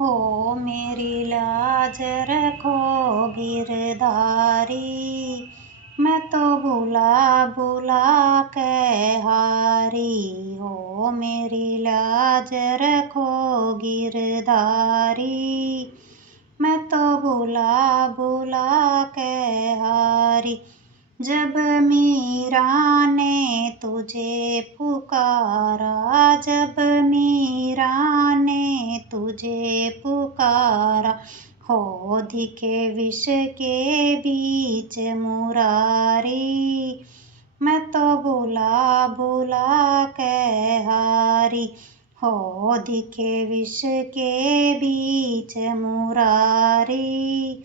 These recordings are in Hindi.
हो मेरी लाज रखो गिरधारी। मैं तो बुला बुला के हारी। हो मेरी लाज रखो गिरधारी। मैं तो बुला बुला के हारी। जब मीरा ने तुझे पुकारा, जब मीरा ने तुझे पुकारा, हो दिखे विष के बीच मुरारी। मैं तो बुला बुला के हारी। हो दिखे विष के बीच मुरारी।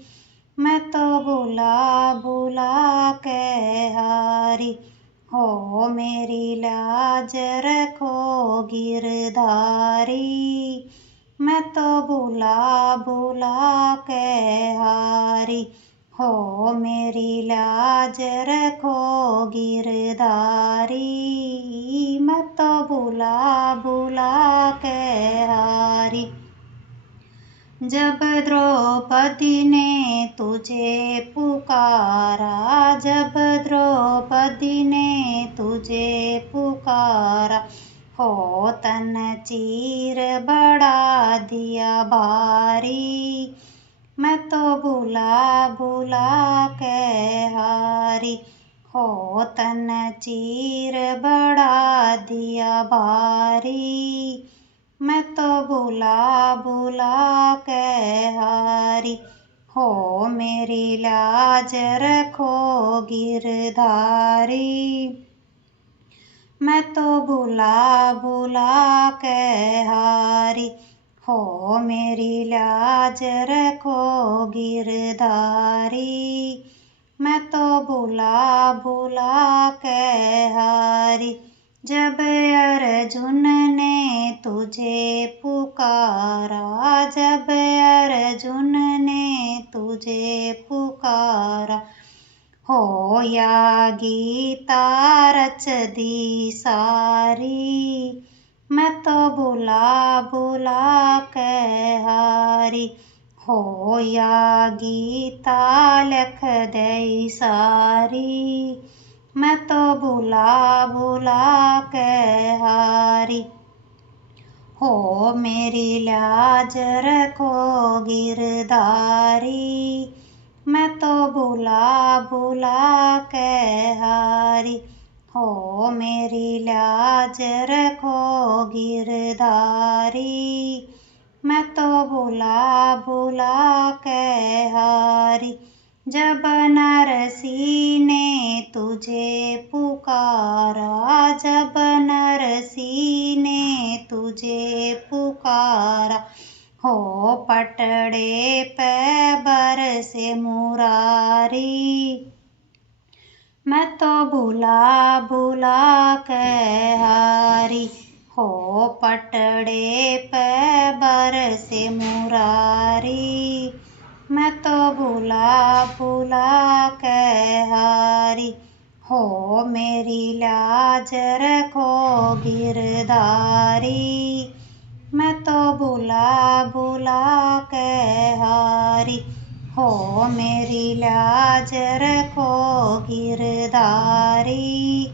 मैं तो बुला बुला के हारी। हो मेरी लाज रखो गिरधारी। मैं तो बुला बुला के हारी। हो मेरी लाज रखो गिरधारी। मैं तो बुला बुला के हारी। जब द्रौपदी ने तुझे पुकारा, जब द्रौपदी ने तुझे पुकारा, हो तन चीर बढ़ा दिया भारी। मैं तो बुला बुला के हारी। हो तन चीर बढ़ा दिया भारी। मैं तो बुला बुला के हारी। हो मेरी लाज रखो गिरधारी। मैं तो बुला बुला के हारी। हो मेरी लाज रखो गिरधारी। मैं तो बुला बुला के हारी। जब अर्जुन ने तुझे पुकारा, जब अर्जुन ने तुझे पुकारा, हो या गीता रच दी सारी। मैं तो बुला बुला के हारी। हो या गीता लिख दई सारी। मैं तो बुला बुला के हारी। हो मेरी लाज रखो गिरधारी। मैं तो बुला बुला के हारी। हो मेरी लाज रखो गिरधारी। मैं तो बुला बुला के हारी। जब नरसी ने तुझे पुकारा, जब नरसी ने तुझे पुकारा, हो पटड़े पे बरसे मुरारी। मैं तो बुला बुला के हारी। हो पटड़े पे बरसे मुरारी। मैं तो बुला बुला के हारी। हो मेरी लाज रखो गिरधारी। मैं तो बुला बुला के हारी। हो मेरी लाज रखो गिरधारी।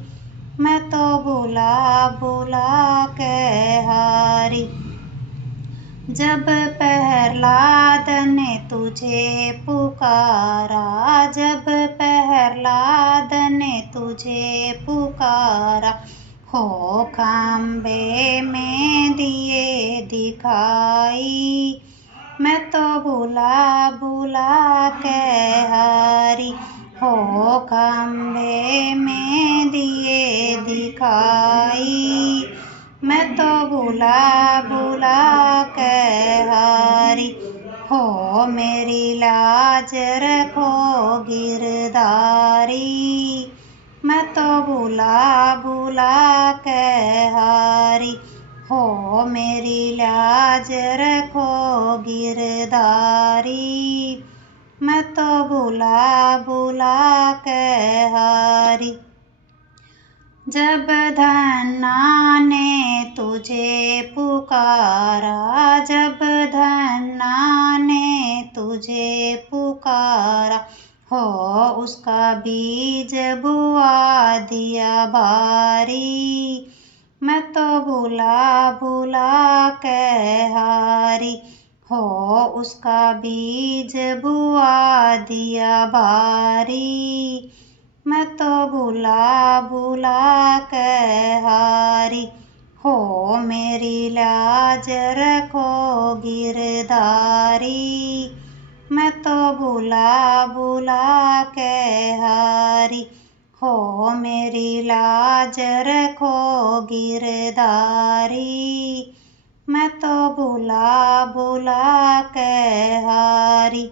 मैं तो बुला बुला के हारी। जब प्रहलाद ने तुझे पुकारा, जब प्रहलाद ने तुझे पुकारा, हो खंबे में दिए दिखाई। मैं तो बुला बुला के हारी। हो खंबे में दिए दिखाई। मैं तो बुला बुला के हारी। हो मेरी लाज रखो गिरधारी। मैं तो बुला बुला के हारी। हो मेरी लाज रखो गिरधारी। मैं तो बुला बुला के हारी। जब धन्ना ने तुझे पुकारा, जब धन्ना तुझे पुकारा, हो उसका बीज बुआ दिया भारी। मैं तो भूला भूला कह हारी, हो उसका बीज बुआ दिया भारी। मैं तो भूला भूला कह हारी, हो मेरी लाज रखो गिरधारी। मैं तो भूला भूला कह हारी, हो मेरी लाज रखो गिरधारी। मैं तो भूला भूला कह हारी,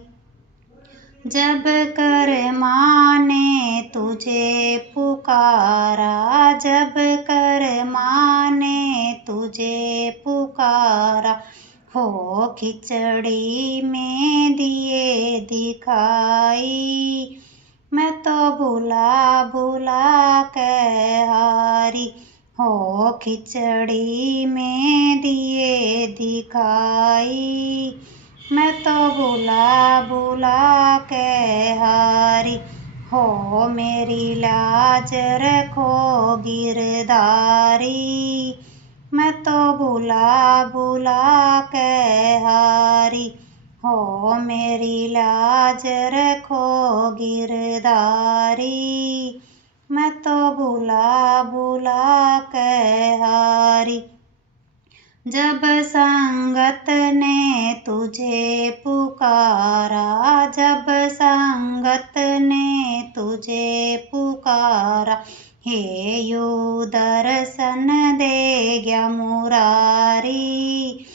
जब कर माने तुझे पुकारा, जब कर माने तुझे पुकारा, हो खिचड़ी में दिए दिखाई। मैं तो भूला भूला कह हारी, हो खिचड़ी में दिए दिखाई। मैं तो भूला भूला कह हारी, हो मेरी लाज रखो गिरधारी। मैं तो भूला भूला कह हारी, हो मेरी लाज रखो गिरधारी। मैं तो भूला भूला कह हारी, जब संगत ने तुझे पुकारा, जब संगत ने तुझे पुकारा, हे यू दर्शन दे गया मुरारी।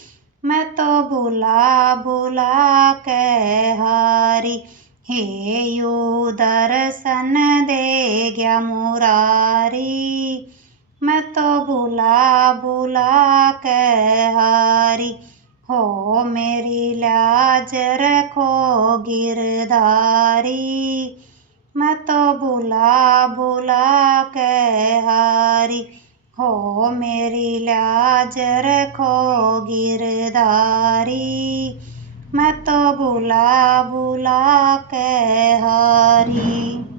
मैं तो भूला भूला कह हारी, हे यू दर्शन दे गया मुरारी। मैं तो भूला भूला कह हारी, हो मेरी लाज रखो गिरधारी। मैं तो भूला भूला कह हारी, हो मेरी लाज रखो गिरधारी। मैं तो भूला भूला कह हारी।